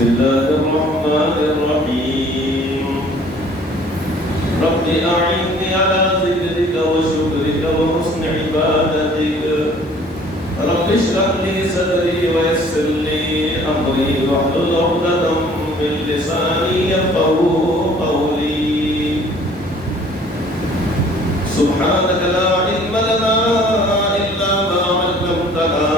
بسم الله الرحمن الرحيم رب أعني على ذكرك وشكرك وحسن عبادتك رب اشرح لي صدري ويسر لي أمري واحلل عقدة من لساني يفقهوا قولي سبحانك لا علم لنا إلا ما علمتنا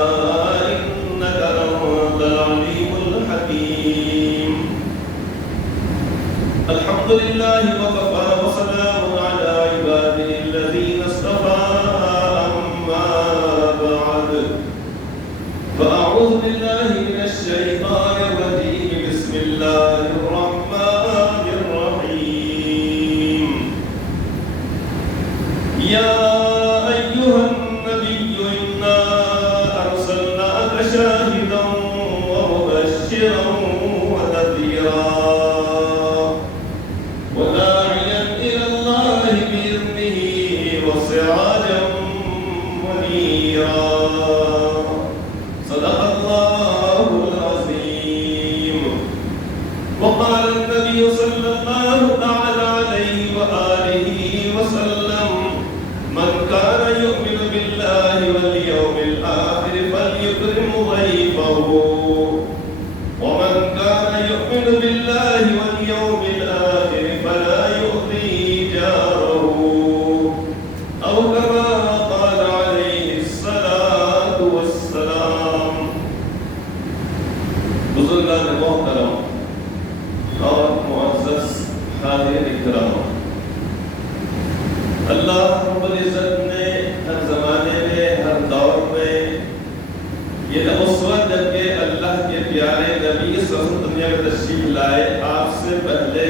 إنك أنت العليم الحكيم الحمد لله وكفى وسلام على عباده الذين اصطفى أما بعد فأعوذ بالله من الشيطان الرجيم بسم الله الرحمن الرحيم يا أيها النبي إنا أرسلناك شاهدا ومبشرا ونذيرا وداعيا إلى الله بإذنه وسراجا منيرا صدق الله العظيم وقال النبي صلى الله تعالى عليه وآله وسلم من كان يؤمن بالله واليوم الآخر فليكرم ضيفه ومن كان يؤمن بالله واليوم الآخر فلا يؤذي جاره أو كما قال عليه الصلاة والسلام بزرگان محترم اور معزز حاضرین اکرام اللہ رب العزت نے ہر زمانے میں ہر دور میں یہ اسوہ جبکہ اللہ کے پیارے نبی صلی اللہ علیہ وسلم دنیا میں تشریف لائے آپ سے پہلے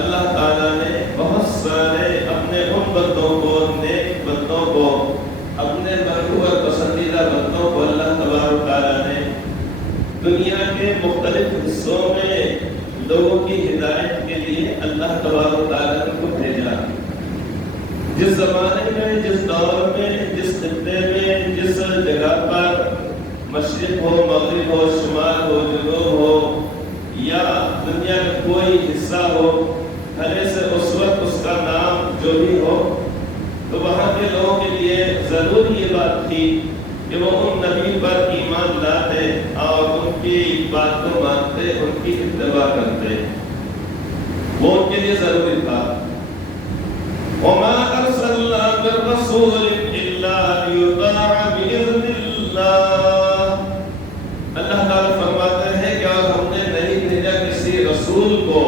اللہ تعالیٰ نے بہت سارے اپنے ان بندوں کو نیک بندوں کو اپنے محبوب اور پسندیدہ بندوں کو اللہ تبارک و تعالیٰ نے دنیا کے مختلف حصوں میں لوگوں کی ہدایت کے لیے اللہ تبارک و تعالیٰ نے کو بھیجا جس زمانے میں جس دور میں جس خطے میں جس جگہ پر مشرق ہو مغرب ہو شمال ہو جنوب ہو یا دنیا کا کوئی حصہ ہو ہرے سے اس وقت اس کا نام جو بھی ہو تو وہاں کے لوگوں کے لیے ضرور یہ بات تھی کہ وہ ان نبی پر ایمان لاتے اور ان کی بات کو مانتے ان کی اتباع کرتے وہ ان کے لیے ضروری تھا وَمَا أَرْسَلْنَا مِن رَّسُولٍ إِلَّا لِيُطَاعَ بِإِذْنِ اللَّهِ اللہ تعالیٰ فرماتے ہیں کہ اور ہم نے نہیں بھیجا کسی رسول کو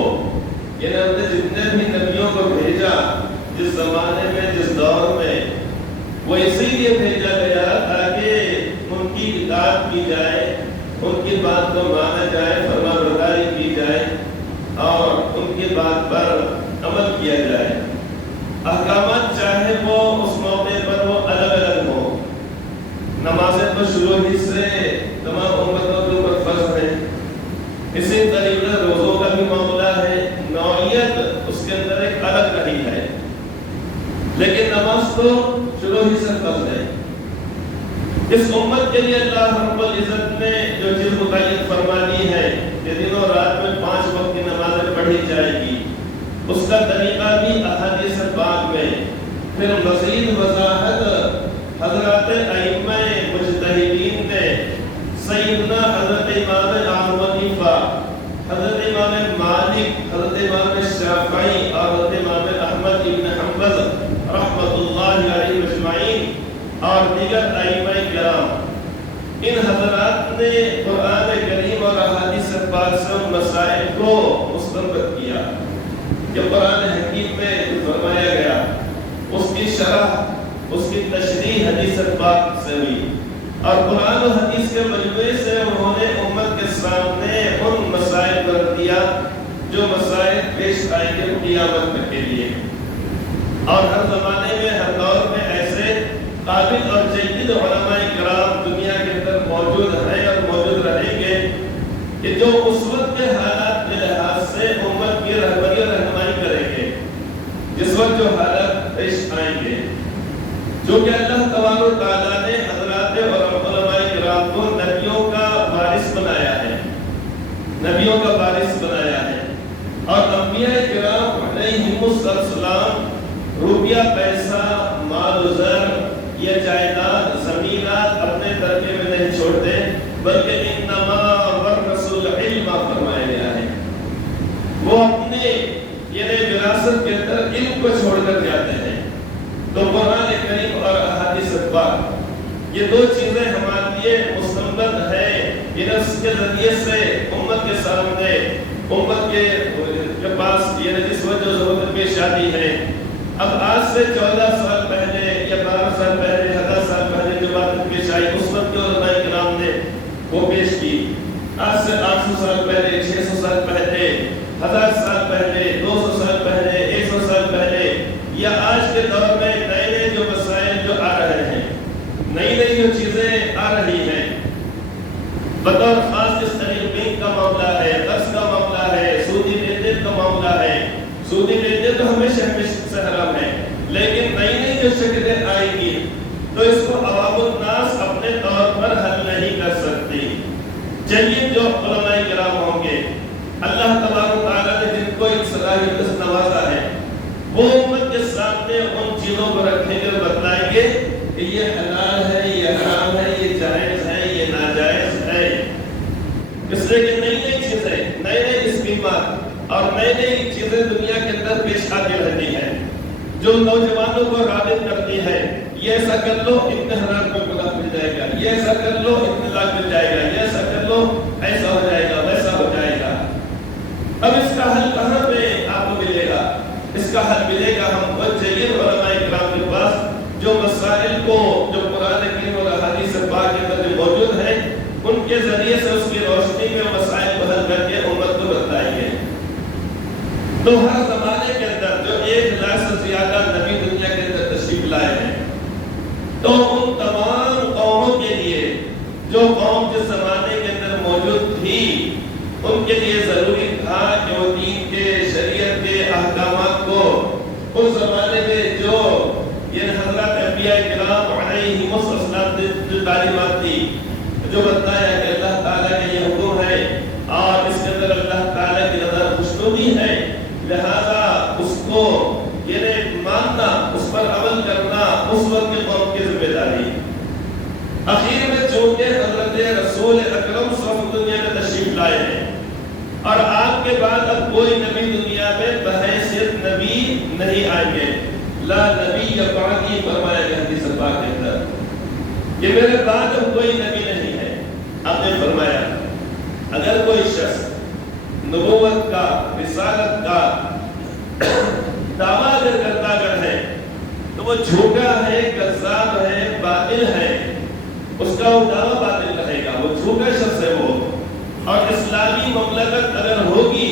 یعنی ہم نے جتنے بھی نبیوں کو بھیجا جس زمانے میں جس دور میں وہ اسی لیے بھیجا گیا تاکہ ان کی اطاعت کی جائے ان کی بات کو مانا جائے فرما برداری کی جائے اور ان کی بات پر عمل کیا جائے احکامات چاہے وہ اس موقع پر وہ الگ الگ ہو نمازیں تو شروع ہی سے تمام امتوں کے اوپر فرض ہے اسی طریقے روزوں کا بھی معاملہ ہے نوعیت اس کے اندر ایک الگ رہی ہے لیکن نماز تو شروع ہی سے فرض ہے اس امت کے لیے اللہ رب العزت نے جو چیز متعین فرما دی ہے کہ دن و رات میں 5 وقت کی نمازیں پڑھی جائے گی اس کا طریقہ بھی احادیث پاک میں پھر مزید وضاحت حضرات ائمہ مجتہدین نے سیدنا حضرت امام ابو حنیفہ حضرت امام مالک حضرت امام شافعی اور حضرت امام احمد ابن حنبل رحمۃ اللہ علیہ اجمعین اور دیگر ائمہ کرام ان حضرات نے قرآن کریم اور احادیث پاک سے مسائل کو مستنبط کیا کہ قرآن حکیم میں فرمایا گیا اس کی شرح اس کی تشریح حدیث پاک سے ہوئی اور قرآن و حدیث کے مجموعے سے انہوں نے امت کے سامنے ان مسائل پر دیا جو مسائل پیش آئیں گے قیامت تک کے لیے اور ہر زمانے میں ہر دور میں ایسے قابل اور جید علماء کرام دنیا کے اندر موجود ہیں اور موجود رہیں گے کہ جو اس وقت کے حالات کے لحاظ سے امت کی رہبری اور رہنمائی کریں گے جس وقت جو حالات پیش آئیں گے جو کہ اللہ تبارک و تعالیٰ نے حضرات اور علماء کرام کو نبیوں کا وارث بنایا ہے نبیوں کا وارث بنایا ہے، اور انبیاء کرام علیہم السلام روپیہ پیسہ مال و زر یا جائیداد زمینات اپنے ترکے میں نہیں چھوڑتے، بلکہ انما ورثوا العلم فرمایا گیا ہے، وہ اپنے یعنی وراثت کے اندر علم کو چھوڑ کر جاتے ہیں۔ تو قرآن کریم اور احادیث پاک یہ دو چیزیں ہمارے لیے مستمد ہے، اس کے ذریعے سے امت کے سامنے امت کے پاس یہ جس وجہ ضرورت پیش آتی ہے۔ اب آج سے 14 سال پہلے یا 12 سال پہلے 1000 سال پہلے جو بات پیش آئی اس وقت کے علماء کرام نے وہ پیش کی، آج سے 800 سال پہلے 600 سال پہلے 1000 سال پہلے 200 سال پہلے 100 سال پہلے یا آج کے دور میں نئے نئے جو مسائل جو آ رہے ہیں، نئی نئی جو چیزیں آ رہی ہیں، بطور خاص اس طریقے بینک کا معاملہ ہے، قرض کا معاملہ ہے، سودی لین دین کا معاملہ ہے۔ سودی لین دین تو ہمیشہ سے حرام ہے، لیکن نئی نئی جو شکلیں آئیں گی تو اس کو عوام الناس اپنے طور پر حل نہیں کر سکتی۔ چلیے جو علماء کرام ہوں گے، اللہ تبارک و تعالیٰ نے جن کو ایک صلاحیت سے نوازا ہے، وہ امت کے سامنے ان چیزوں کو رکھیں گے، بتلائیں گے کہ یہ حلال ہے، یہ حرام ہے، یہ جائز ہے، یہ ناجائز ہے۔ اس لیے کہ نئی نئی چیزیں، نئے نئے اسکیمات اور نئی نئی چیزیں دنیا کے اندر پیش آتی رہتی ہیں، جو نوجوانوں کو راغب کرتی ہے۔ یہ ایسا کر لو اتنے ہزار کو گناہ مل جائے گا، یہ ایسا کر لو اتنے لاکھ مل جائے گا، یہ ایسا کر لو ایسا ہو جائے گا، ویسا ہو جائے گا۔ اب اس کا حل کہاں پہ آپ کو ملے گا؟ اس کا حل ملے گا ہم جلیل علماء کرام کے پاس، جو مسائل کو جو قرآن کریم اور احادیث پاک کے اندر موجود ہیں ان کے ذریعے سے اس کی روشنی میں مسائل کو حل کر کے امت کو بتائیں گے۔ تو ہر زمانے کے اندر جو 1,00,000 سے زیادہ نبی دنیا کے اندر تشریف لائے ہیں، تو ان تمام قوموں کے لیے جو قوم جس زمانے کے اندر موجود تھی ان کے لیے ضروری تھا کہ وہ دین کے شریعت کے احکامات کو اس زمانے میں جو یہ حضرات انبیاء کرام علیہم السلام جو تعلیمات تھی، جو بتایا کہ اللہ تعالیٰ کا یہ حکم ہے اور اس کے اندر اللہ تعالیٰ کی نظر خوشنودی ہے، لہذا اس کو یعنی ماننا، اس پر عمل کرنا اس وقت کی قوم کی ذمہ داری۔ اخیر میں چونکہ حضرت رسول اکرم صلی اللہ علیہ وسلم دنیا میں تشریف لائے ہیں اور آپ کے بعد اب کوئی نبی دنیا میں بحیثیت نبی نہیں آئیں گے، لا نبی بعدی فرمایا گیا حدیث پاک کے اندر کہ میرے بعد اب کوئی نبی نہیں ہے۔ آپ نے فرمایا اگر کوئی شخص نبوت کا، رسالت کا دعویٰ اگر کرتا اگر ہے تو وہ جھوٹا ہے، کذاب ہے، باطل ہے، اس کا وہ دعویٰ باطل رہے گا، وہ جھوٹا شخص ہے وہ۔ اور اسلامی مملکت اگر ہوگی،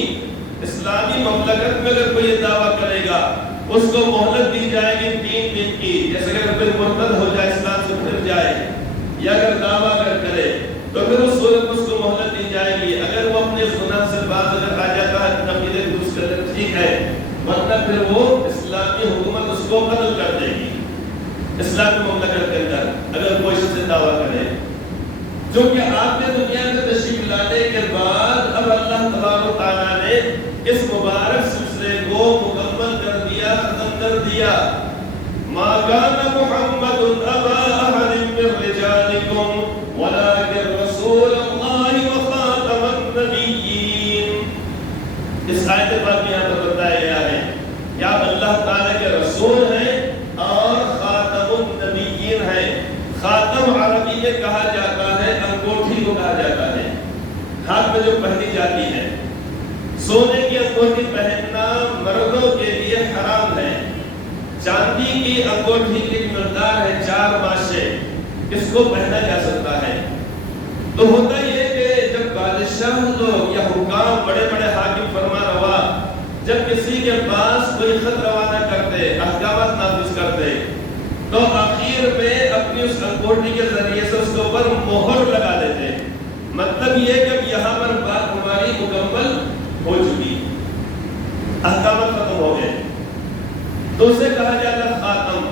اسلامی مملکت میں اگر کوئی دعویٰ کرے گا اس کو مہلت دی جائے گی 3 دن کی، جیسے کہ کوئی مرتد ہو جائے، اسلام سے پھر جائے یا اگر دعویٰ اگر کرے تو پھر اس صورت اس کو مہلت دی جائے گی۔ اگر وہ اپنے گناہ سے باز اگر آ جاتا ہے عقیدے درست کرنا ٹھیک ہے، ورنہ پھر وہ اسلامی حکومت اس کو قتل کر دے گی اسلامی مملکت کے اندر اگر کوئی شخص دعویٰ کرے۔ جو کہ آپ نے دنیا میں تشریف لانے کے بعد اب اللہ تبارک و تعالیٰ نے اس مبارک سلسلے کو مکمل کر دیا، ختم کر دیا۔ ما کان محمد ابا احد من رجالکم ولکن رسول اللہ وخاتم النبیین۔ اس آیت پاک میں یہاں پر بتایا گیا ہے کہ آپ اللہ تعالیٰ کے رسول ہیں اور خاتم النبیین ہیں۔ خاتم عربی میں کہا جاتا ہے، انگوٹھی کو کہا جاتا ہے، ہاتھ میں جو پہنی جاتی ہے۔ سونے کی انگوٹھی پہننا مردوں کے لیے حرام ہے۔ چاندی کی انگوٹھی کی مقدار ہے 4 ماشے، اس کو پہنا جا سکتا ہے۔ تو ہوتا یہ کہ جب بادشاہ لوگ یا حکام، بڑے بڑے حاکم فرما روا جب کسی کے پاس کوئی خط روانہ کرتے، احکامات نافذ کرتے، تو آخر میں اپنی اس انگوٹھی کے ذریعے سے اس کے اوپر مہر لگا دیتے۔ مطلب یہ کہ یہاں پر بات ہماری مکمل ہو چکی، احکامات ختم ہو گئے، تو اسے کہا جاتا خاتم۔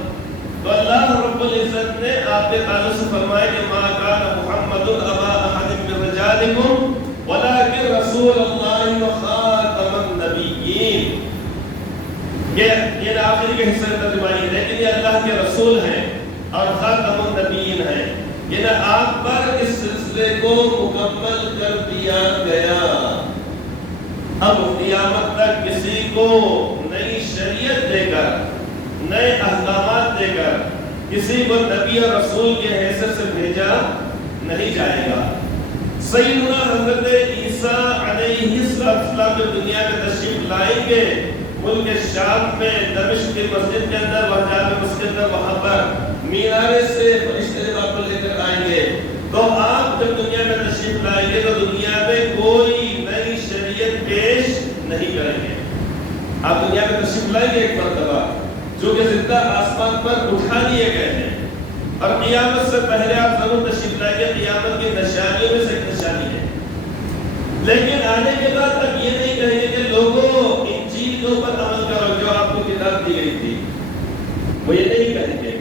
تو اللہ رب العزت نے آپ کے تعلق سے فرمایا کہ ما کان محمد ابا احد من رجالکم ولکن رسول کے حصے میں ترجمانی ہے، لیکن یہ اللہ کے رسول ہیں اور خاتم النبیین ہیں، یعنی آپ پر اس سلسلے کو مکمل کر دیا گیا۔ اب قیامت تک کسی کو نئی شریعت دے کر، نئے احکامات دے کر کسی کو نبی اور رسول کے حیثیت سے بھیجا نہیں جائے گا۔ سیدنا حضرت عیسیٰ علیہ السلام جو دنیا میں تشریف لائیں گے، ملک شام میں دمشق کی مسجد کے اندر، وہاں جامع مسجد کے اندر، وہاں پر مینارے سے فرشتے واپس لے کر آئیں گے، تو آپ جب دنیا میں تشریف لائیں گے تو دنیا میں کوئی نئی شریعت پیش نہیں کریں گے۔ آپ دنیا میں تشریف لائیں گے ایک مرتبہ، جو کہ زندہ آسمان پر اٹھا دیے گئے ہیں، اور قیامت سے پہلے آپ ضرور تشریف لائیں گے۔ قیامت کی نشانیوں میں سے ایک نشانی ہے، لیکن آنے کے بعد اب یہ نہیں کہیں گے کہ لوگوں انجیل کے اوپر عمل کرو جو آپ کو کتاب دی گئی تھی، وہ یہ نہیں کہیں گے،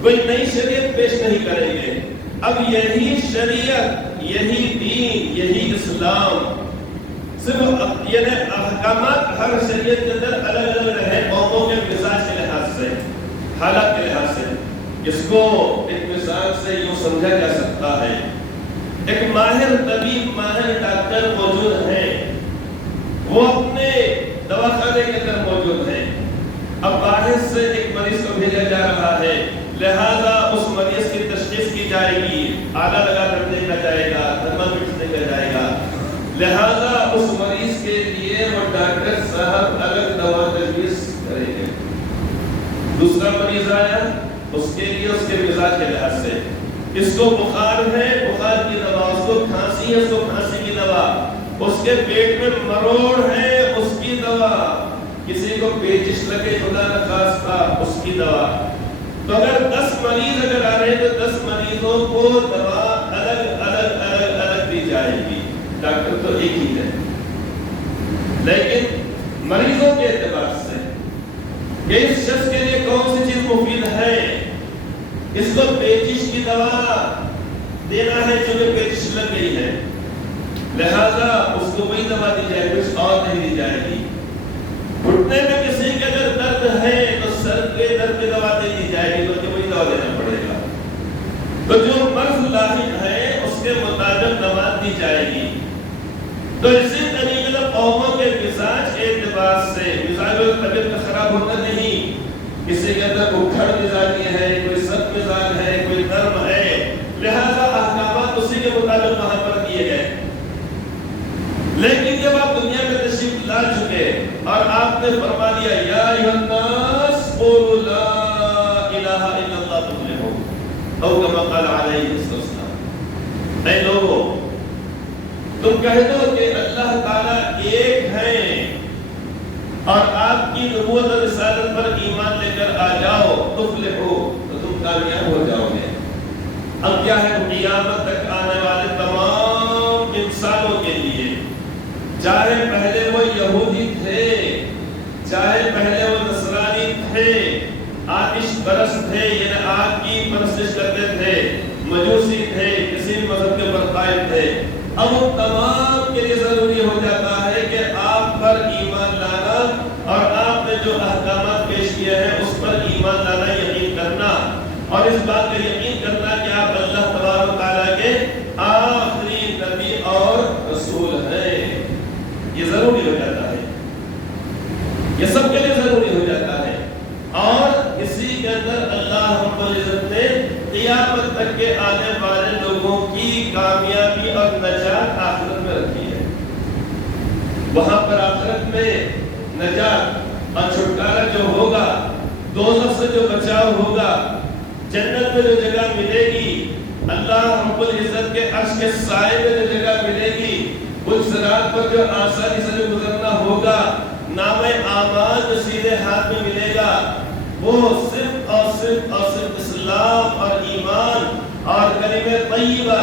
کوئی نئی شریعت پیش نہیں کریں گے۔ اب یہی شریعت، یہی دین، یہی اسلام، صرف یعنی احکامات ہر شریعت کے اندر الگ الگ رہے، قوموں کے مزاج کے لحاظ سے، حالات کے لحاظ سے۔ اس کو ایک مثال سے یوں سمجھا جا سکتا ہے، ایک ماہر طبیب، ماہر ڈاکٹر موجود ہیں، وہ اپنے دواخانے کے اندر موجود ہیں۔ اب باہر سے ایک مریض کو بھیجا جا رہا ہے، لہذا اس مریض کی تشخیص کی جائے گی، آلہ لگا کر دیکھا جائے گا، تھرمامیٹر دیکھا جائے گا، لہذا اس مریض کے لیے وہ ڈاکٹر صاحب الگ دوا تجویز کریں گے۔ دوسرا مریض آیا، اس کے لیے اس کے مزاج کے لحاظ سے، اس کو بخار ہے، بخار کی دوا، اس کو کھانسی ہے، اس کو کھانسی کی دوا، اس کے پیٹ میں مروڑ ہے، اس کی دوا، کسی کو پیچش لگے خدا نخواستہ، اس کی دوا۔ تو اگر 10 مریض اگر آ رہے ہیں تو 10 مریضوں کو دوا الگ الگ الگ الگ دی جائے گی۔ ڈاکٹر تو ایک ہی ہے، لیکن مریضوں کے اعتبار سے کہ اس شخص کے لیے کون سی چیز مفید ہے، اس کو پیچش کی دوا دینا ہے چونکہ پیچش لگ گئی ہے، لہذا اس کو وہی دوا دی جائے گی، کچھ اور نہیں دی جائے گی۔ گھٹنے میں کسی کے اگر درد ہے تو سر کے درد کی دوا نہیں دی جائے گی، بلکہ وہی دوا دینا پڑے گا۔ تو جو مرض لاحق ہے اس کے مطابق دوا دی جائے گی۔ تو اسی طریقے سے قوموں کے مزاج کے اعتبار سے، مزاج و طبیعت کا خراب ہونا نہیں، کسی کے اندر اکھڑ مزاجی ہے، کوئی سخت مزاج ہے، کوئی نرم ہے، لہذا احکامات اسی کے مطابق وہاں پر دیے گئے۔ لیکن جب آپ دنیا میں تشریف لا چکے اور آپ نے فرما دیا یا ایھا الناس قولوا لا الہ الا اللہ تفلحوا، او کما قال علیہ السلام، اے لوگوں تم کہہ دو کہ اللہ تعالیٰ ایک ہے اور آپ کی نبوت اور رسالت پر ایمان لے کر آ جاؤ، تفلحو، تو تم کامیاب ہو جاؤ گے۔ اب کیا ہے، قیامت تک آنے والے تمام انسانوں کے لیے، چاہے پہلے وہ یہودی تھے، چاہے پہلے وہ نصرانی تھے، آتش پرست تھے یعنی آگ کی پرستش کرتے تھے، مجوسی تھے، کسی مذہب کے برقائب تھے، اب وہ تمام کے لیے ضروری ہو جاتا ہے کہ آپ پر ایمان لانا اور آپ نے جو احکامات پیش کیے ہیں اس پر ایمان لانا، یقین کرنا، اور اس بات کا یقین کرنا کہ آپ اللہ تبارک و تعالیٰ کے آخری نبی اور رسول ہیں۔ یہ ضروری ہو جاتا ہے، یہ سب کے لیے ضروری ہو جاتا ہے، اور اسی کے اندر اللہ رب العزت نے قیامت تک کے آنے والے لوگوں کی کامیابی اور نجات آخرت میں رکھی ہے۔ وہاں پر آخرت میں نجات اور چھٹکارا جو ہوگا، دوزخ سے جو بچاؤ ہوگا، جنت میں جو جگہ ملے گی، اللہ رب العزت کے عرش کے سائے میں جو جگہ ملے گی، اس صراط پر جو آسانی سے جو گزرنا ہوگا، نام اعمال جو سیدھے ہاتھ میں ملے گا، وہ صرف اور صرف اور صرف اسلام اور ایمان اور کلمہ طیبہ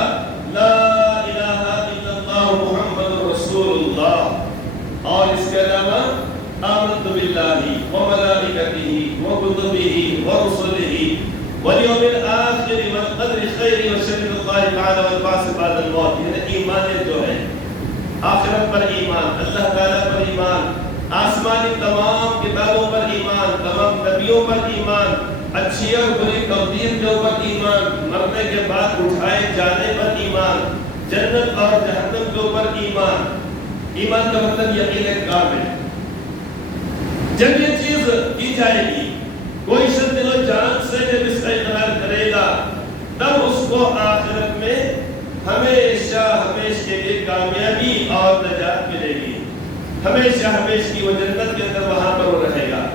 لا الہ الا اللہ محمد رسول اللہ، اور اس کے علاوہ آمنت باللہ وملائکتہ وکتبہ ورسلہ والیوم الآخر والقدر خیر وشر اللہ تعالی والبعث بعد الموت، یعنی ایمان جو ہے، آخرت پر ایمان، اللہ تعالیٰ پر ایمان، آسمانی تمام کتابوں پر ایمان، تمام نبیوں پر ایمان، اچھی اور بری تقدیر کے اوپر ایمان، مرنے کے بعد اٹھائے جانے پر ایمان، جنت اور جہنم کے اوپر ایمان۔ ایمان کا مطلب یقین کامل ہے۔ جب یہ چیز کی جائے گی، کوئی شخص دل و جان سے جب اس کا اقرار کرے گا، تب اس کو آخرت میں ہمیشہ ہمیشہ کے لیے کامیابی اور نجات ملے گی، ہمیشہ ہمیشہ کی وہ جنت کے اندر وہاں پر وہ رہے گا۔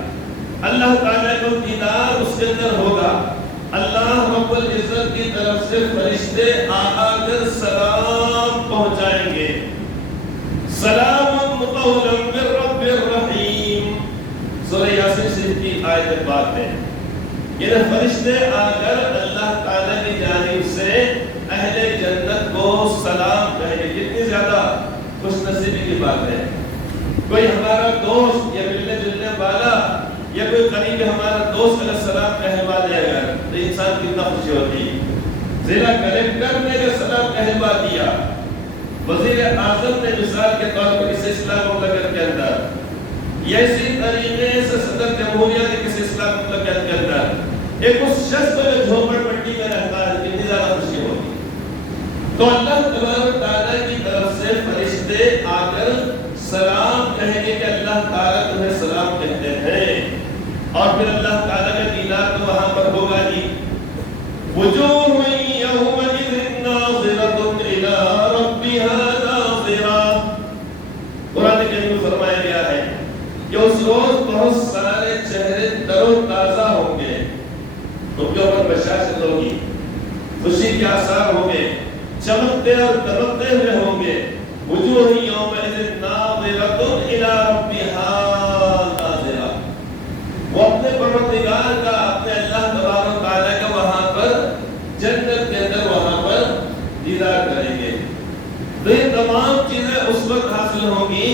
اللہ تعالیٰ کو دیدار اس کے اندر ہوگا۔ اللہ رب العزت کی طرف سے فرشتے آ کر سلام پہنچائیں گے، سلام قولا من رب الرحیم، سورہ یاسین شریف کی آیت بات ہے۔ یہ فرشتے آ کر اللہ تعالیٰ کی جانب سے اہل جنت کو سلام کہیں گے۔ کتنی زیادہ خوش نصیبی کی بات ہے۔ کوئی ہمارا دوست یا ملنے جلنے والا یا کوئی قریب ہمارا دوست علیہ السلام کہلوا دیا گیا تو انسان کتنا خوشی ہوتی ہے۔ ضلع کلیکٹر نے اگر سلام کہلوا دیا، وزیر اعظم نے مثال کے طور پر کسی اسلام مملکت کے اندر، یا اسی طریقے سے صدر جمہوریہ نے کسی اسلام مملکت کے اندر ایک اس شخص کو جو جھوپڑ پٹی میں رہتا ہے، کتنی زیادہ خوشی ہوگی۔ تو اللہ تبارک تعالیٰ کی طرف سے فرشتے آ کر سلام کہیں گے کہ اللہ تعالیٰ تمہیں سلام کہتے ہیں، اور پھر اللہ تعالیٰ کا دیدار تو وہاں پر ہوگا ہی۔ وجوہ یومئذ ناظرۃ الی ربها ناظرۃ، قرآن کریم میں فرمایا گیا ہے کہ اس روز بہت سارے چہرے تر و تازہ ہوں گے، ان کے اوپر بشاشت ہوگی، خوشی کے آثار ہوں گے، چمکتے اور دمکتے ہوئے ہوں گے۔ وجوہ یومئذ ناظرۃ الی ربها ناظرۃ، وہ اپنے پروردگار کا، اپنے اللہ تبارک و تعالیٰ کا وہاں پر جنت کے اندر وہاں پر دیدار کریں گے۔ تو یہ تمام چیزیں اس وقت حاصل ہوں گی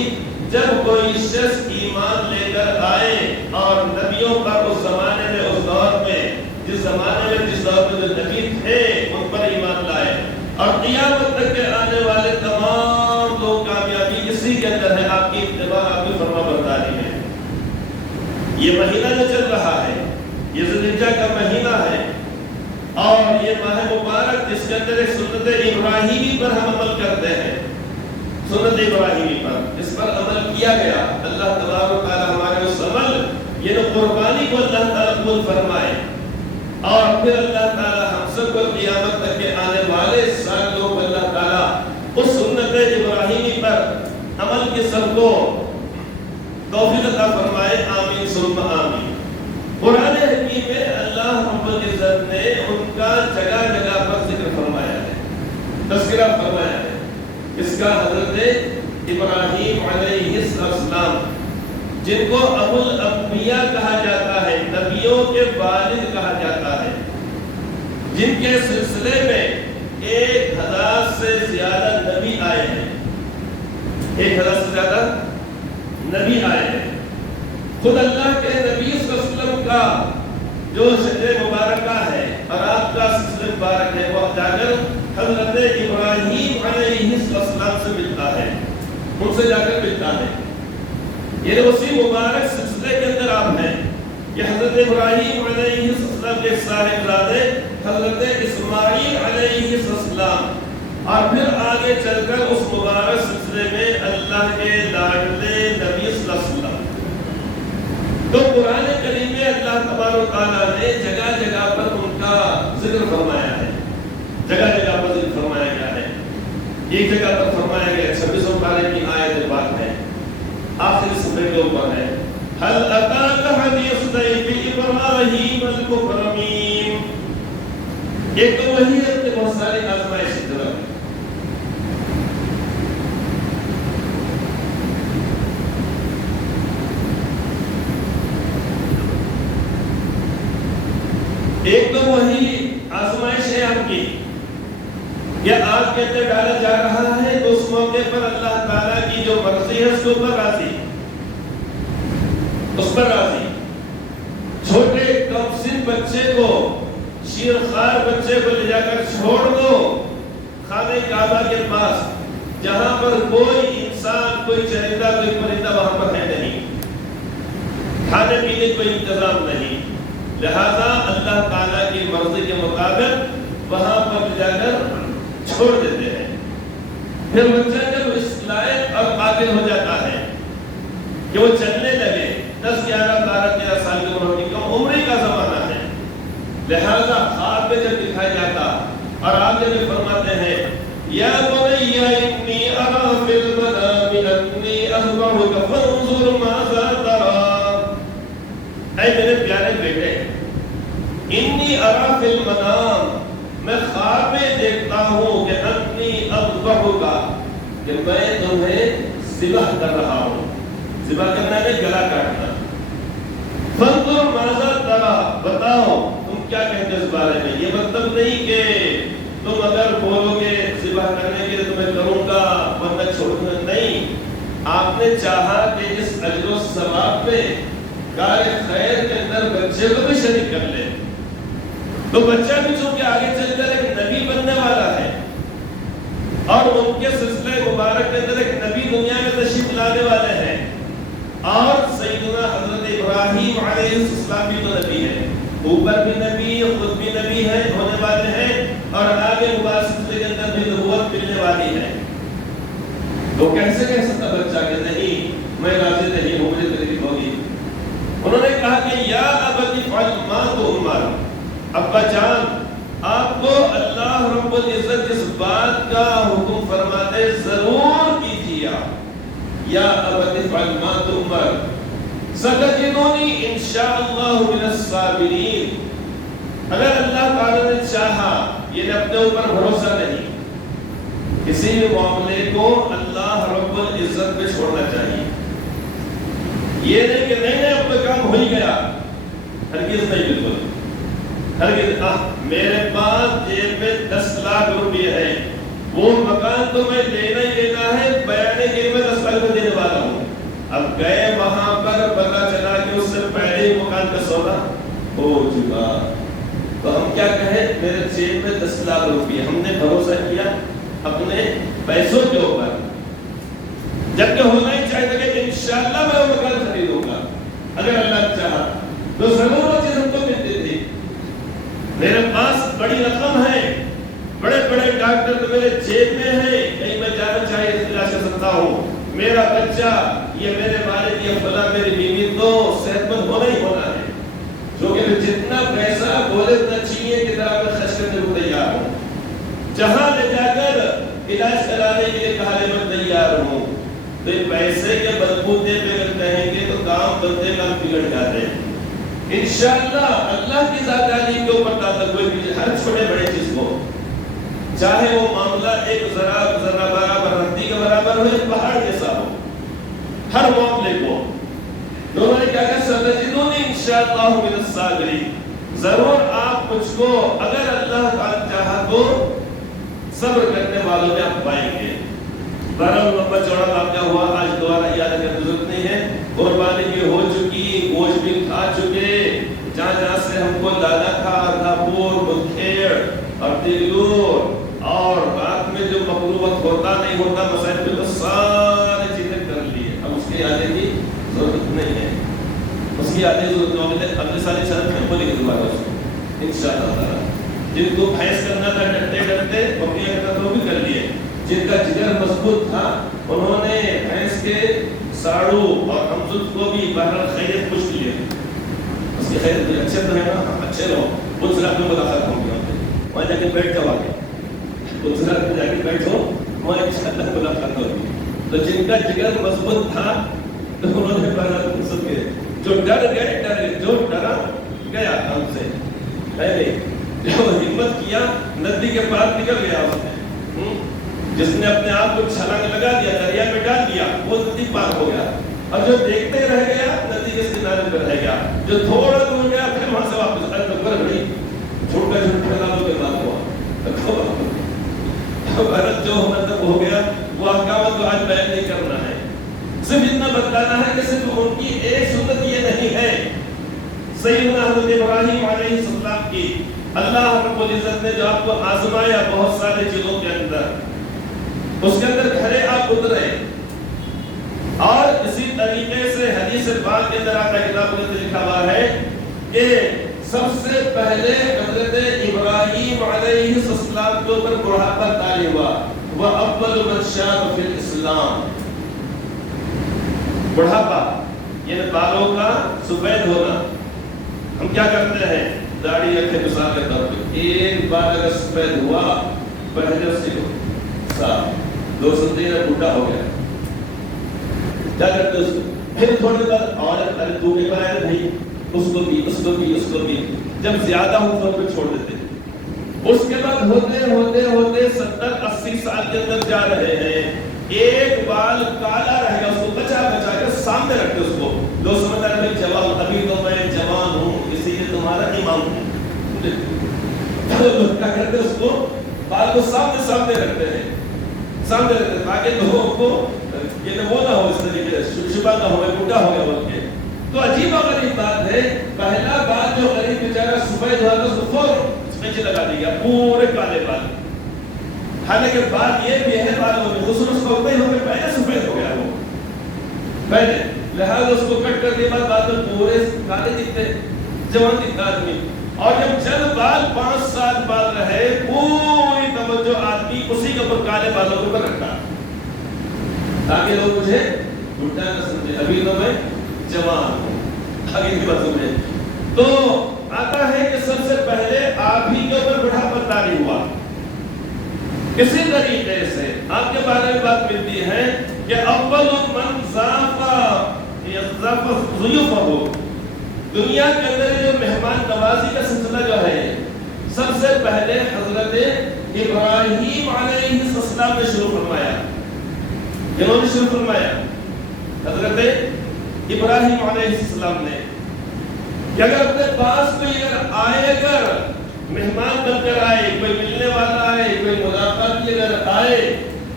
جب کوئی شخص ایمان لے کر آئے اور نبیوں پر اس زمانے میں، اس دور میں، جس زمانے میں جس دور میں جو نبی تھے ان پر ایمان لائے، اور قیامت تک کے آنے والے تمام لوگ کامیابی اسی کے اندر ہے، آپ کی اتباع، آپ کی فرما برداری ہے۔ یہ مہینہ جو چل رہا ہے یہ ذی الحجہ کا مہینہ ہے، اور یہ ماہ مبارک جس کے اندر ایک سنت ابراہیمی پر ہم عمل کرتے ہیں، سنت ابراہیمی پر، اس پر عمل کیا گیا۔ اللہ تبارک و تعالیٰ ہمارے اس عمل، یہ جو قربانی کو اللہ تعالیٰ قبول فرمائے، اور پھر اللہ تعالیٰ ہم سب کو قیامت تک کے آنے والے سارے لوگ اللہ تعالیٰ اس سنت ابراہیمی پر عمل کی سب کو توفیق عطا فرمائے، آمین ثم آمین۔ قرآن حکیم میں اللہ رب العزت نے ان کا جگہ جگہ پر ذکر فرمایا ہے، تذکرہ فرمایا ہے۔ اس کا حضرت ابراہیم علیہ السلام، جن کو ابو الانبیاء کہا جاتا ہے، نبیوں کے والد کہا جاتا ہے، جن کے سلسلے میں 1000 سے زیادہ نبی آئے ہیں، 1000 سے زیادہ نبی آئے ہیں۔ خود اللہ کے نبی صلی اللہ علیہ وسلم کا جو شجر مبارکہ ہے اور آپ کا سلسلہ مبارک ہے، وہ جا کر حضرت ابراہیم علیہ السلام سے ملتا ہے، ان سے جا کر ملتا ہے۔ یہ اسی مبارک سلسلے کے اندر آپ ہیں کہ حضرت ابراہیم علیہ السلام کے صاحبزادے حضرت اسماعیل علیہ السلام، اور پھر آگے چل کر اس مبارک سلسلے میں اللہ کے لاڈلے نبی صلی اللہ علیہ وسلم۔ تو قرآن کریم میں اللہ تبارک و تعالیٰ نے جگہ جگہ پر ان کا ذکر فرمایا ہے، جگہ جگہ پر ذکر فرمایا گیا ہے۔ ایک جگہ پر فرمایا گیا 26 پارے کی آیت بات ہے، آخری صفحے کے اوپر ہے، هل أتاك حديث ضيف إبراهيم المكرمين۔ ایک تو وہی ہے کہ بہت ساری آزمائش طرف ایک تو وہی آزمائش ہے آپ کی، یا آپ کے اندر ڈالا جا رہا ہے تو اس موقع پر اللہ تعالیٰ کی جو مرضی ہے اس کے اوپر راضی، اس پر راضی۔ چھوٹے کم سن بچے کو، شیرخوار بچے کو لے جا کر چھوڑ دو خانہ کعبہ کے پاس، جہاں پر کوئی انسان، کوئی چرندہ، کوئی پرندہ وہاں پر ہے نہیں، کھانے پینے کا کوئی انتظام نہیں، لہذا اللہ تعالیٰ کی مرضی کے مطابق وہاں پر جا کر چھوڑ دیتے ہیں۔ پھر بچہ جب اس لائق اور قابل ہو جاتا ہے کہ وہ چلنے لگے، 10 11 12 13 سال کی عمر کی عمری کا زمانہ ہے، لہذا خواب میں جب دکھایا جاتا اور آگے میں فرماتے ہیں یا بنی انی ارا فی المنام انی اذبحک فانظر ماذا تری، اے میرے پیارے بیٹے، انی ارا فی المنام، میں خواب میں دیکھتا ہوں کہ انی اذبحک، کہ میں تمہیں ذبح کر رہا ہوں۔ ذبح کرنا ہے گلا کاٹنا۔ فانظر ماذا تری، بتاؤ تم کیا کہتے اس بارے میں۔ یہ مطلب نہیں کہ تم اگر بولو گے ذبح کرنے کے تو میں کروں گا ورنہ چھوڑوں گا، نہیں، آپ نے چاہا کہ اس اجر و ثواب میں کار خیر کے اندر بچے کو بھی شریک کر لے، تو بچہ بھی چونکہ آگے چل کر ایک نبی بننے والا ہے اور ان کے سلسلے مبارک کے اندر ایک نبی دنیا میں تشریف لانے والے ہیں، اور سیدنا حضرت ابراہیم علیہ السلام بھی تو نبی ہے، اوپر بھی نبی، خود بھی نبی ہے، ہونے والے ہیں، اور آگے مبارک سلسلے کے اندر بھی نبوت ملنے والی ہے۔ وہ کیسے کہہ سکتا بچہ کہ نہیں میں راضی نہیں ہوں، مجھے تکلیف ہوگی؟ انہوں نے کہا کہ یا ابت افعل ما تؤمر، ابا جان آپ کو اللہ رب العزت جس بات کا حکم فرماتے ضرور کیجیے، یا ابت افعل ما تؤمر ستجدنی انشاءاللہ من الصابرین، اگر اللہ تعالیٰ نے چاہا، یہ اپنے اوپر بھروسہ نہیں، کسی بھی معاملے کو اللہ رب العزت پہ چھوڑنا چاہیے، یہ نہیں کہ نہیں نہیں اب تو کام ہو ہی گیا، ہرگز نہیں، بالکل ہرگز۔ میرے پاس جیب میں 10 لاکھ روپے ہے، وہ مکان تو میں لینا ہی لینا ہے، بیانے کے میں 10 لاکھ میں دینے والا ہوں، اب گئے وہاں پر پتہ چلا کہ اس سے پہلے ہی مکان کا سودا ہو چکا، تو ہم کیا کہیں میرے جیب میں 10 لاکھ روپے، ہم نے بھروسہ کیا اپنے پیسوں کے اوپر، جبکہ ہونا ہی چاہیے کہ انشاءاللہ میں وہ مکان خریدوں گا اگر اللہ چاہا، تو ضرور وہ چیز ہم کو ملتی تھی۔ میرے پاس بڑی رقم ہے، بڑے بڑے ڈاکٹر تو میرے جیب میں ہیں، کہیں میں جانا چاہیے اس علاج کر سکتا ہوں، میرا بچہ، یہ میرے والد، یہ فلاں میری بیوی تو صحت مند ہونا ہی ہونا ہے، جو کہ جتنا پیسہ بولے اتنا چاہیے کہ طرح میں خرچ کرنے کو تیار ہوں، جہاں لے جا کر علاج کرانے کے لیے کہا لے میں تیار ہوں، تو پیسے کے بلبوتے پہ اگر کہیں گے تو کام بندے کام بگڑ جاتے ہیں۔ انشاءاللہ اللہ کی ذات علی کے اوپر تعلق کوئی بھی ہر چھوٹے بڑے چیز کو، چاہے وہ معاملہ ایک ذرا برابر رتی کے برابر ہو یا پہاڑ جیسا ہو، ہر معاملے کو دونوں نے کہا کہ ستجدونی انشاءاللہ من الصابرین، ضرور آپ مجھ کو اگر اللہ تعالیٰ چاہا تو صبر کرنے والوں میں آپ پائیں گے۔ بہرحال لمبا چوڑا واقعہ ہوا، آج دوبارہ یاد کرنے کی ضرورت نہیں ہے، قربانی بھی ہو چکی، گوشت بھی کھا چکے، جہاں جہاں سے ہم کو لانا تھا، دھاپور، بکھیڑ اور تیلور، اور رات میں جو مقروبت ہوتا نہیں ہوتا مسائل پہ تو سارے چیزیں کر لیے، اب اس کی یادیں کی ضرورت نہیں ہے، اس کی یادیں ضرورت نہیں ہے، اگلے سال شاید ہم بولے گے دوبارہ اس کو انشاءاللہ تعالیٰ۔ جن کو بھینس کرنا تھا ڈرتے ڈرتے بکریاں کرنا تھا وہ بھی کر لیے، جن کا جگر مضبوط تھا انہوں نے بھینس کے ساڑو اور ہمزد کو بھی بہرحال خیریت پوچھ لیے، اس کی خیریت اچھے تو ہے نا، اچھے رہو، ان سے آپ میں ملاقات ہوں گی، وہاں جا کے بیٹھ جاؤ، آگے گجرات میں جا کے بیٹھو، وہاں انشاءاللہ ملاقات ہوگی۔ تو جن کا جگر مضبوط تھا تو انہوں نے بہرحال سن کے، جو ڈر گئے جو ڈرا گیا ہم سے، پہلے جو ہمت کیا ندی کے پار نکل گیا اس نے، جس نے اپنے آپ کو چھلانگ لگا دیا، دریا میں ڈال دیا، وہ ندی پار ہو گیا، اور جو دیکھتے رہ گیا ندی کے کنارے پر رہ گیا، جو تھوڑا دور گیا پھر وہاں سے واپس آئے تو کر گئی، چھوٹ کا چھوٹ پھیلا دو کے بعد ہوا، بھارت جو مطلب ہو گیا وہ احکامات کو آج بیان نہیں کرنا ہے، صرف اتنا بتلانا ہے کہ صرف ان کی ایک سنت یہ نہیں ہے، سیدنا حضرت ابراہیم علیہ السلام کی اللہ رب العزت نے جو آپ کو آزمایا بہت سارے چیزوں کے اندر، اس کے اندر کھڑے آپ اترے، اور اسی طریقے سے حدیث پاک کے اندر آتا ہے، کتاب کے اندر لکھا ہوا ہے کہ سب سے پہلے حضرت ابراہیم علیہ السلام کے اوپر بڑھاپا طاری ہوا، وہ اول من شاب فی الاسلام۔ بڑھاپا یعنی بالوں کا سفید ہونا۔ ہم کیا کرتے ہیں؟ داڑھی رکھے مثال کے طور پہ، ایک بار اگر سفید ہوا پہلے اس کو صاف، لوگ سنتے ہیں بوٹا ہو گیا، کیا کرتے ہیں اس کو؟ پھر تھوڑی بار اور ارے تو کے پائے نہیں، اس کو بھی اس کو بھی اس کو بھی، جب زیادہ ہو تو پھر چھوڑ دیتے ہیں۔ اس کے بعد ہوتے ہوتے ہوتے 70-80 سال کے اندر جا رہے ہیں، ایک بال کالا رہے گا، اس کو بچا بچا کے سامنے رکھتے اس کو، لوگ سمجھتے ہیں کہ جوان، ابھی تو میں جوان ہوں اسی لیے تمہارا امام ہوں۔ کیا کرتے اس کو؟ بال کو سامنے سامنے رکھتے ہیں، سامنے رکھتے ہیں تاکہ لوگوں کو یہ نہ وہ نہ ہو، اس طریقے سے شبہ نہ ہو، بوٹا ہو گیا بول کے۔ تو عجیب و غریب بات ہے، پہلا بات جو غریب بیچارہ سفید ہوا تو فوراً اسپیچ لگا دیا پورے کالے بال۔ حالانکہ بات یہ بھی ہے، بالوں میں خصوص کو ہوتے ہی پہلے سفید ہو گیا وہ پہلے، لہٰذا اس کو کٹ کر کے بعد میں پورے کالے دکھتے، جوان دکھتا آدمی۔ اور جب چند بال 5 سال بعد رہے، پوری توجہ آدمی اسی کے اوپر کالے بالوں کے اوپر رکھتا تاکہ لوگ مجھے الٹا نہ سمجھے، ابھی تو میں جوان ہوں، آگے کی بات سمجھے۔ تو آتا ہے کہ سب سے پہلے آپ ہی کے اوپر بڑھاپا طاری ہوا۔ اسی طریقے سے آپ کے بارے میں بات ملتی ہے کہ اول من ضاف ضیوفہ، دنیا کے اندر جو مہمان نوازی کا سلسلہ جو ہے سب سے پہلے حضرت ابراہیم علیہ السلام نے شروع فرمایا۔ جنہوں نے شروع فرمایا حضرت ابراہیم علیہ السلام نے کہ اگر اپنے پاس کوئی اگر آئے، اگر مہمان بن کر آئے، کوئی ملنے والا آئے، کوئی ملاقات کے اگر آئے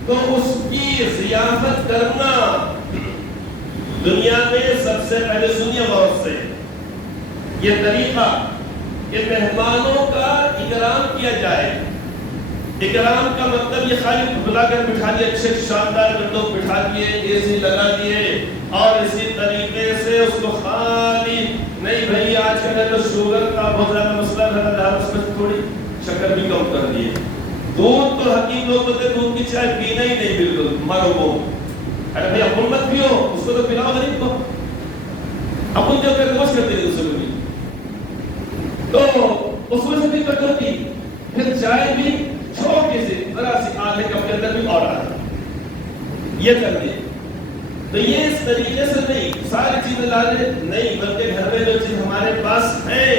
تو اس کی ضیافت کرنا دنیا میں سب سے پہلے سنیے غور سے یہ طریقہ کہ مہمانوں کا اکرام کیا جائے۔ اکرام کا مطلب یہ خالی بلا کر بٹھا دیے، اچھے شاندار گندوں بٹھا دیے، اے سی لگا دیے اور اسی طریقے سے اس کو خالی نہیں بھائی آج کل ہے تو شوگر کا بہت زیادہ مسئلہ رہا ہے، اس میں تھوڑی شکر بھی کم کر دیے۔ دودھ تو حکیم لوگ بولتے دودھ کی چائے پینا ہی نہیں، بالکل مرو وہ، ارے بھائی اپن مت پیو، اس کو تو پلاؤ غریب کو، اپن جو پہ روش کرتے ہیں دوسرے کو بھی، تو اس میں سے بھی کٹوتی، پھر چائے بھی چھوٹی سی ذرا سی آدھے کپ کے اندر بھی اور آدھے یہ کر دیں۔ تو یہ اس طریقے سے نہیں ساری چیزیں لا دے نہیں، بلکہ گھر میں جو چیز ہمارے پاس ہے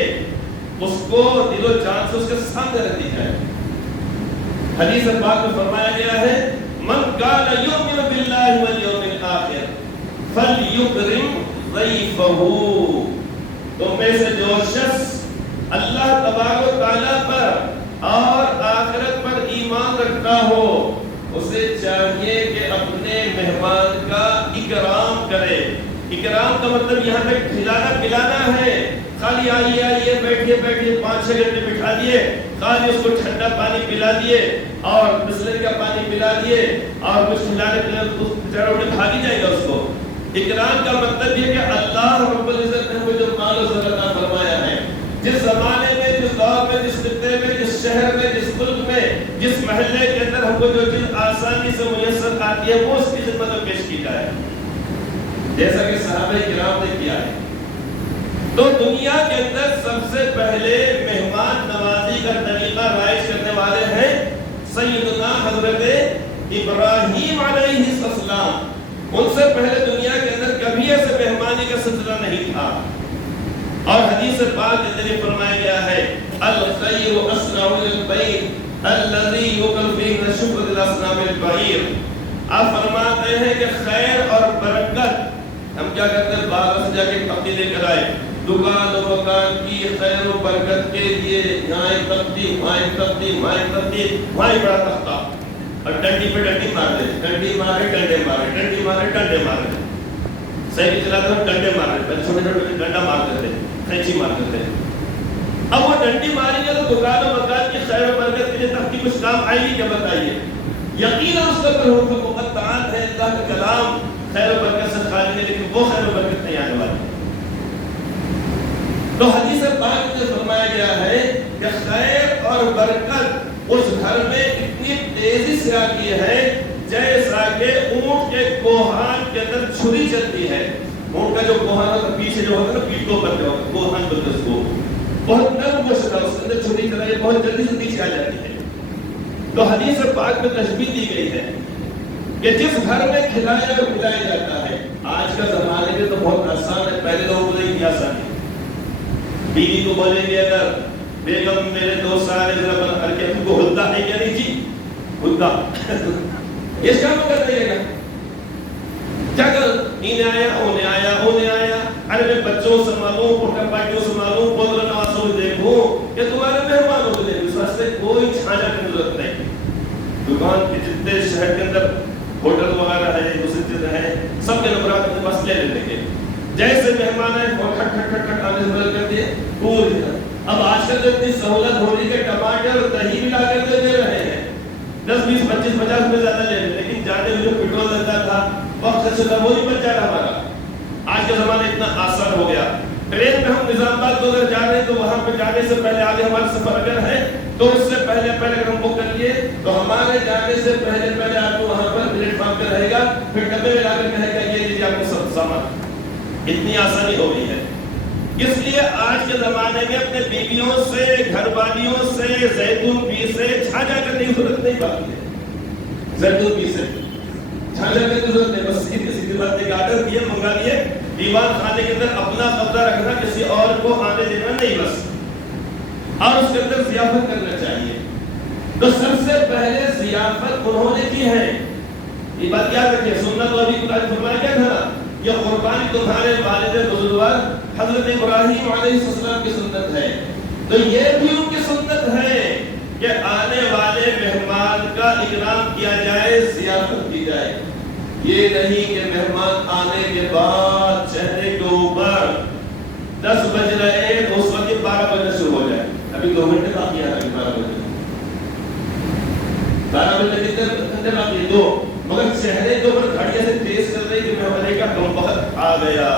اس کو دل و جان سے اس کے سامنے رکھ دی جائے۔ حدیث پاک میں فرمایا گیا ہے من کان یؤمن باللہ والیوم الآخر فلیکرم ضیفہ، تم میں سے جو شخص اللہ تبارک و تعالیٰ پر اور آخرت پر ایمان رکھتا ہو اسے چاہیے کہ اپنے مہمان کا اکرام کرے۔ اکرام کا مطلب یہاں پہ کھلانا پلانا ہے، خالی آئیے آئیے بیٹھیے بیٹھیے 5-6 گھنٹے بٹھا دیے، خالی اس کو ٹھنڈا پانی پلا دیے اور بسلری کا پانی پلا دیے اور کچھ کھلانے پلانے تو بیچارہ اٹھ بھاگ ہی جائے گا اس کو۔ اکرام کا مطلب یہ کہ اللہ رب العزت نے ہمیں جو مال و زر عطا فرمایا ہے، جس زمانے میں، جس دور میں، جس خطے میں، جس شہر میں، جس ملک میں، جس محلے کے اندر ہم کو جو چیز آسانی سے میسر آتی ہے وہ اس کی خدمت میں پیش کی جائے، جیسا کہ صحابہ کرام نے کیا ہے۔ تو دنیا کے اندر سب سے پہلے مہمان نوازی کا طریقہ رائج کرنے والے ہیں سیدنا حضرت ابراہیم علیہ السلام۔ ان سے پہلے دنیا کے اندر کبھی ایسے مہمانی کا سلسلہ نہیں تھا۔ اور حدیث پاک کے اندر فرمایا گیا ہے الخیر اسرع للبیت الذی یوکل فیہ نشب الاصنام البعیر۔ آپ فرماتے ہیں کہ خیر اور برکت ہم کیا کرتے ہیں، باہر سے جا کے تختی لے کر آئے، دکان و مکان کی خیر و برکت کے لیے یہاں ایک تختی، وہاں ایک تختی، وہاں ایک تختی، وہاں ایک بڑا تختہ، اور ڈنڈی پہ ڈنڈی مار دے، ڈنڈی مارے ڈنڈے مارے، ڈنڈی مارے ڈنڈے مارے، سائیکل چلاتے ہیں ڈنڈے مارے، پہلے چھوٹے چھوٹے ڈنڈا مار دیتے، کھینچی مار دیتے۔ اب وہ ڈنڈی ماریں گے تو دکان و مکان کی خیر و برکت کے لیے تختی کچھ کام آئے گی کیا بتائیے؟ یقیناً اس کا حروف مقطعات ہے، اللہ کا کلام خیر و برکت سے خالی ہے، لیکن وہ خیر و برکت نہیں آنے والی۔ تو حدیث پاک میں فرمایا گیا ہے کہ خیر اور برکت اس گھر میں اتنی تیزی سے آتی ہے جیسا کہ اونٹ کے کوہان کے اندر چھری چلتی ہے. اونٹ کا جو کوہان ہوتا ہے پیچھے جو ہوتا ہے نا پیٹھ کو اوپر ہوتا ہے کوہان بولتے ہیں اس کو, بہت نرم ہوتا ہے, اس کے اندر چھری چلائی بہت جلدی سے نیچے آ جاتی ہے. تو حدیث پاک میں تشبیہ دی گئی ہے کہ جس گھر میں کھلایا اور پلایا جاتا ہے, آج کا زمانے میں تو بہت آسان ہے, پہلے لوگوں کو نہیں آسان ہے. بیوی کو بولیں گے اگر بیگم میرے 2 سال ذرا بنا کر کے تم کو ہلدا ہے کیا نہیں جی ہلدا یہ کام کر دے گا کیا کر انہیں آیا ارے میں بچوں سنبھالوں پوٹا پاٹیوں سنبھالوں پودر نوازوں دیکھوں کہ تمہارے مہمان ہو جائے اس واسطے کوئی چھاجا کی ضرورت نہیں. دکان کے جتنے شہر کے اندر ہوٹل وغیرہ ہے دوسری چیزیں ہیں سب کے نمبرات اپنے پاس لے لینے کے جیسے مہمان ہے وہ کھٹ کھٹ کھٹ کھٹ آنے سے مدد کرتی ہے پوری. اب آج کل تو اتنی سہولت ہو رہی ہے کہ ٹماٹر دہی بھی لا کر دے رہے ہیں 10 20 25 50 میں زیادہ لے رہے, لیکن جانے میں جو پیٹرول لگتا تھا وقت سے وہ نہیں بچ جا رہا ہمارا. آج کا زمانہ اتنا آسان ہو گیا. ٹرین میں ہم نظام آباد کو اگر جا رہے ہیں تو وہاں پہ جانے سے پہلے آگے ہمارا سفر اگر ہے تو اس سے پہلے اگر ہم بک کر لیے تو ہمارے جانے سے پہلے آپ کو وہاں پر پلیٹ فارم پہ رہے گا, پھر ڈبے میں لا کر کہے گا یہ لیجیے آپ کو سب سامان. اتنی آسانی ہو گئی ہے. اس لیے آج کے زمانے میں اپنے بیویوں سے گھر والیوں سے زیتون بیج سے چھاجا کرنے کی ضرورت نہیں پڑتی ہے. زیتون بیج سے چھاجا کرنے کی ضرورت نہیں, بس سیدھی بات ایک آرڈر دیے منگا لیے, دیوان خانے کے اندر اپنا قبضہ رکھنا کسی اور کو آنے دینا نہیں بس, اور اس کے اندر ضیافت کرنا چاہیے. تو سب سے پہلے ضیافت انہوں نے کی ہے. یہ بات یاد رکھیے, سنت اور قرآن فرمایا کیا تھا یہ قربانی تمہارے والد بزرگوار حضرت ابراہیم علیہ السلام کی سنت ہے. تو یہ بھی ان کی سنت ہے کہ آنے والے مہمان کا اکرام کیا جائے, ضیافت کی جائے. یہ نہیں کہ مہمان آنے کے بعد چہرے کے اوپر 10 بج رہے تو اس وقت 12 بجے شروع ہو جائے. ابھی 2 گھنٹے باقی ہے, ابھی 12 بجے 12 بجے کتنے گھنٹے باقی 2, مگر چہرے کے اوپر گھڑیاں سے تیز کر رہی کہ مہمانے کا کم وقت آ گیا.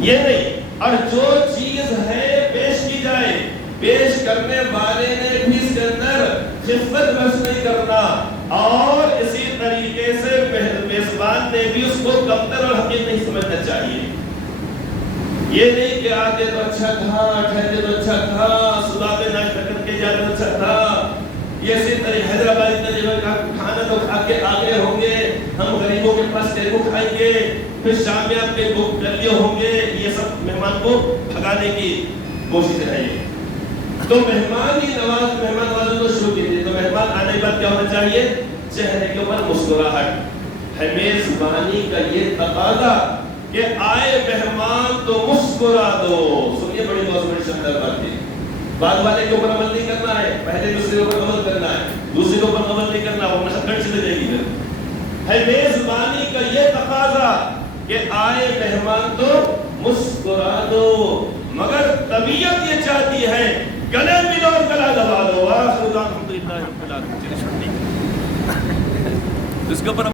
یہ نہیں, اور جو چیز ہے پیش کی جائے, پیش کرنے والے نے بھی اس کے اندر خفت بس نہیں کرنا, اور اسی طریقے سے میزبان نے بھی اس کو کمتر اور حقیر نہیں سمجھنا چاہیے. یہ نہیں کہ آتے تو اچھا تھا, ٹھہرتے تو اچھا تھا, صبح پہ ناشتہ کر کے جاتے تو اچھا تھا. یہ اسی طرح حیدرآباد اتنا جگہ کا کھانا تو کھا کے آگے ہوں گے, ہم غریبوں کے پاس ٹیبو کھائیں گے, پھر شام میں آپ کے بک کر لیے ہوں گے. یہ سب مہمان کو بھگانے کی کوشش ہے. تو مہمان ہی نواز, مہمان نوازی تو شروع کیجیے. تو مہمان آنے کے بعد کیا ہونا چاہیے, چہرے کے اوپر مسکراہٹ ہے. میزبانی کا یہ تقاضا کہ آئے مہمان تو مسکرا دو. سنیے بڑی بہت بڑی شاندار بات ہے. بعد والے کے اوپر عمل نہیں کرنا ہے, پہلے دوسرے کے اوپر عمل کرنا ہے, دوسرے کے اوپر عمل نہیں کرنا, وہ نشکٹ چلے جائے گی. ہے میزبانی کا یہ تقاضا کہ آئے مہمان تو مسکرا دو, مگر طبیعت یہ چاہتی ہے گلے ملو اور گلا دبا دو. الحمدللہ رب العالمین. اس کے اوپر